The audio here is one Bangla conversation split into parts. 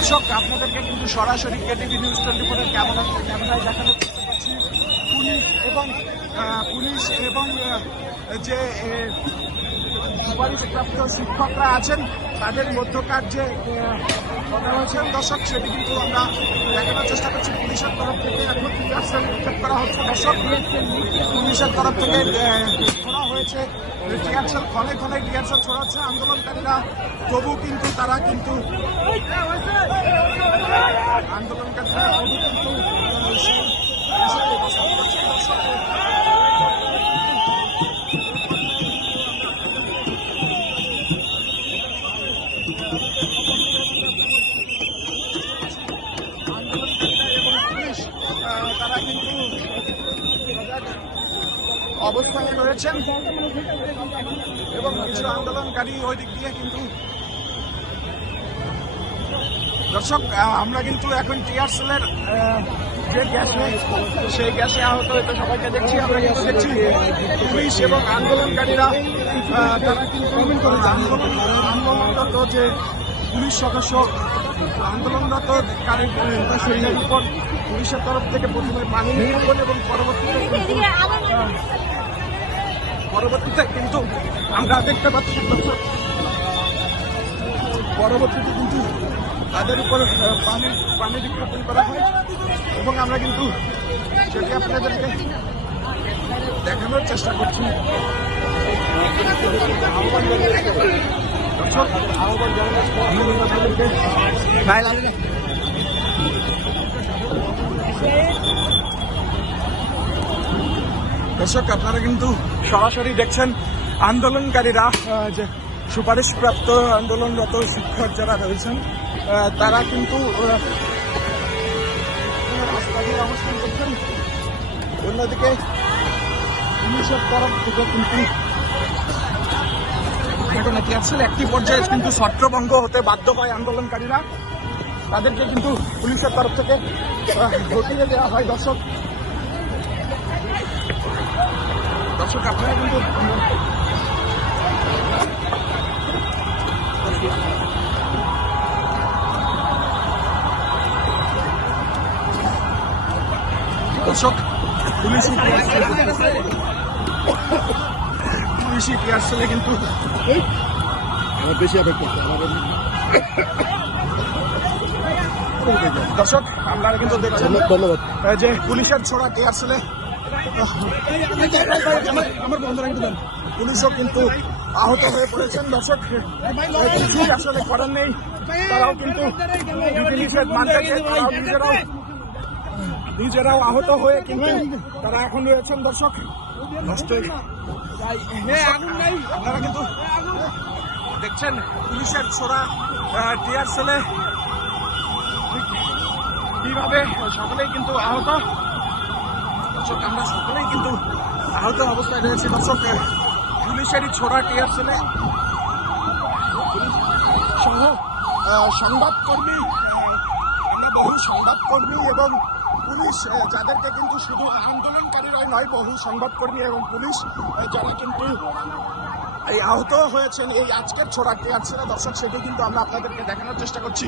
দর্শক আপনাদেরকে কিন্তু সরাসরি কেটিভি নিউজ 24 এর ক্যামেরায় দেখানোর চেষ্টা করছি পুলিশ এবং যে সুপারিশপ্রাপ্ত শিক্ষকরা আছেন তাদের মধ্যকার যে কথা হয়েছেন দর্শক সেটি কিন্তু আমরা দেখানোর চেষ্টা করছি। পুলিশের তরফ থেকে এখন টিয়ারশেল নিক্ষেপ করা হচ্ছে দর্শক, পুলিশের তরফ থেকে ছোড়া হয়েছে টিয়ারশেল, ক্ষণে ক্ষণে টিয়ারশেল ছড়াচ্ছে আন্দোলনকারীরা, তবু কিন্তু তারা কিন্তু তারা কিন্তু অবস্থানে রয়েছেন এবং কিছু আন্দোলনকারী ওই দিক দিয়ে কিন্তু দর্শক আমরা কিন্তু এখন টিয়ারশেলের যে গ্যাসে সেই গ্যাসে আহত হয়তো সবাইকে দেখছি, আমরা কিন্তু দেখছি পুলিশ এবং আন্দোলনকারীরা তারা কিন্তু আন্দোলনরত যে পুলিশ সদস্য আন্দোলনরতকারীদের উপর পুলিশের তরফ থেকে প্রথমে পানি নিক্ষেপণ এবং পরবর্তীতে কিন্তু আমরা দেখতে পাচ্ছি পরবর্তীতে কিন্তু তাদের উপর পানি নিক্ষেপণ করা হয় এবং আমরা কিন্তু সেটি আপনাদেরকে দেখানোর চেষ্টা করছি। দর্শক আপনারা কিন্তু সরাসরি দেখছেন আন্দোলনকারীরা যে সুপারিশপ্রাপ্ত আন্দোলনরত শিক্ষক যারা রয়েছেন তারা কিন্তু অবস্থান করছেন। অন্যদিকে পুলিশের তরফ থেকে কিন্তু একটি পর্যায়ে কিন্তু ছত্রভঙ্গ হতে বাধ্য হয় আন্দোলনকারীরা, তাদেরকে কিন্তু পুলিশের তরফ থেকে হটিয়ে দেওয়া হয়। দর্শক আপনারা কিন্তু পুলিশি টিয়ারশেলে কিন্তু বেশি দর্শক আপনারা কিন্তু দেখছেন যে পুলিশের ছোড়া টিয়ারশেলে পুলিশও কিন্তু আহত হয়ে পড়েছেন। দর্শক কিছুই আসলে করার নেই, তারাও কিন্তু নিজেরাও আহত হয়ে কিন্তু তারা এখন রয়েছেন। দর্শক আপনারা কিন্তু দেখছেন পুলিশের ছোড়া টিয়ারশেলে কিভাবে সকলেই কিন্তু আহত। দর্শক আমরা সকলেই কিন্তু আহত অবস্থায় রয়েছে। দর্শক পুলিশেরই ছোড়া টিয়ারশেলে সহ সংবাদকর্মী এবং পুলিশ যাদেরকে কিন্তু শুধু আন্দোলনকারীরাই নয়, বহু সংবাদকর্মী এবং পুলিশ যারা কিন্তু এই আহত হয়েছেন এই আজকের ছোড়া টিয়ারশেলে। দর্শক সেটি কিন্তু আমরা আপনাদেরকে দেখানোর চেষ্টা করছি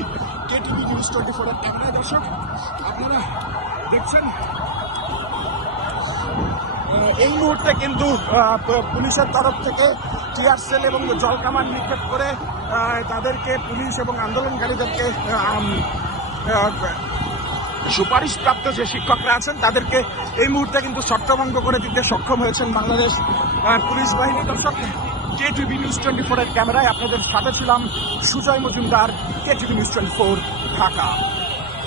কেটিভি নিউজ 24 এর ক্যামেরায়। দর্শক আপনারা দেখছেন এই মুহূর্তে কিন্তু পুলিশের তরফ থেকে টিয়ারশেল এবং জলকামান নিক্ষেপ করে তাদেরকে পুলিশ এবং আন্দোলনকারীদেরকে সুপারিশপ্রাপ্ত যে শিক্ষকরা আছেন তাদেরকে এই মুহূর্তে কিন্তু ছত্রভঙ্গ করে দিতে সক্ষম হয়েছেন বাংলাদেশ পুলিশ বাহিনী। দর্শক কেটিভি নিউজ 24 এর ক্যামেরায় আপনাদের সাথে ছিলাম সুজয় মজুমদার, কেটিভি নিউজ 24 ঢাকা।